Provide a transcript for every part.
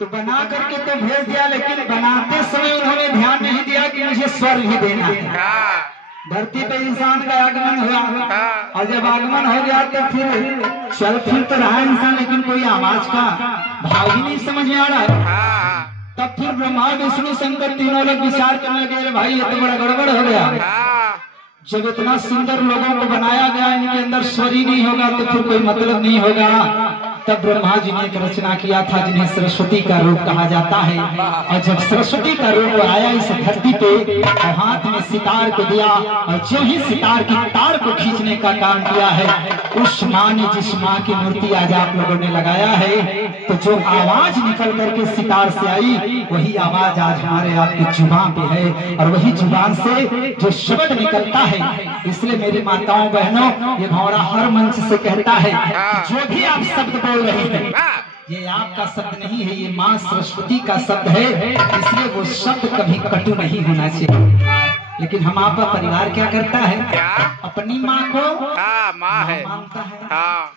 तो बना करके तो भेज दिया, लेकिन बनाते समय उन्होंने ध्यान नहीं दिया कि मुझे स्वर्ग ही देना है। धरती पे इंसान का आगमन हुआ, और जब आगमन हो गया तो फिर चल फिर तो रहा इंसान, लेकिन कोई आवाज का भाव ही नहीं समझ में आ रहा है। तब फिर ब्रह्मा विष्णु शंकर तीनों लोग विचार करने लगे, भाई ये तो बड़ा गड़बड़ हो गया। जब इतना सुंदर लोगों को बनाया गया, इनके अंदर स्वर ही नहीं होगा तो फिर कोई मतलब नहीं होगा। तब ब्रह्मा जी ने एक रचना किया था जिन्हें सरस्वती का रूप कहा जाता है। और जब सरस्वती का रूप आया इस धरती पे, और हाथ में सितार को दिया, और जो ही सितार की तार को खींचने का काम किया है, उस माँ ने जिस माँ की मूर्ति आज आप लोगों ने लगाया है, तो जो आवाज निकल करके सितार से आई, वही आवाज आज हमारे आपकी जुबान पे है, और वही जुबान से जो शब्द निकलता है। इसलिए मेरी माताओं बहनों, ये भौरा हर मंच से कहता है, जो भी आप शब्द बोल रहे हैं, ये आपका शब्द नहीं है, ये माँ सरस्वती का शब्द है। इसलिए वो शब्द कभी कटु नहीं होना चाहिए। लेकिन हम आपका परिवार क्या करता है, अपनी माँ को माँ है मानता है,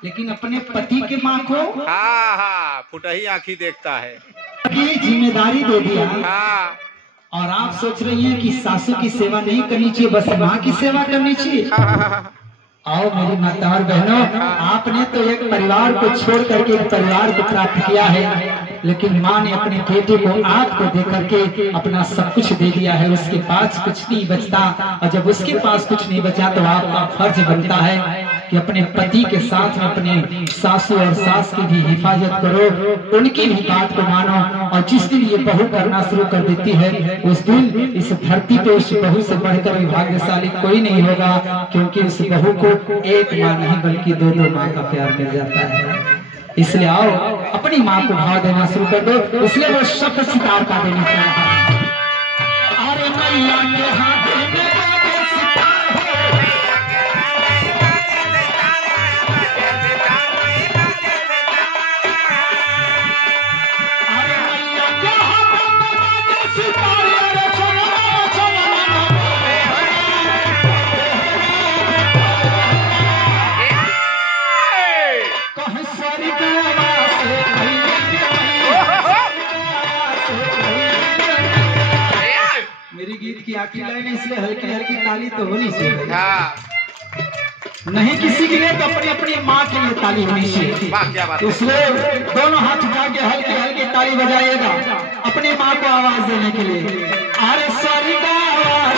लेकिन अपने पति के माँ को फुटही आँखी देखता है की जिम्मेदारी दे दिया। और आप सोच रही हैं कि सासू की सेवा नहीं करनी चाहिए, बस माँ की सेवा करनी चाहिए। आओ मेरी माता और बहनों, आपने तो एक परिवार को छोड़ करके एक परिवार को प्राप्त किया है, लेकिन माँ ने अपने बेटे को आपको दे करके अपना सब कुछ दे दिया है। उसके पास कुछ नहीं बचता, और जब उसके पास कुछ नहीं बचा तो आपका फर्ज बनता है कि अपने पति के साथ में अपने सासू और सास की भी हिफाजत करो, उनकी भी बात को मानो। और जिस दिन ये बहू करना शुरू कर देती है, उस दिन इस धरती पे उस बहू से बढ़कर भी भाग्यशाली कोई नहीं होगा, क्योंकि उस बहू को एक माँ नहीं बल्कि दो माँ का प्यार मिल जाता है। इसलिए आओ अपनी माँ को भाव देना शुरू कर दो। इसलिए वो शब्द सितार का देना चाहिए। अरे मैया के हाथ में की लाइन, इसलिए हल्की हल्की ताली तो होनी चाहिए। नहीं किसी के लिए तो अपनी अपनी माँ के लिए ताली होनी चाहिए। इसलिए दोनों हाथ उठा के हल्की हल्की ताली बजाइएगा अपनी माँ को आवाज देने के लिए। अरे सारी आवाज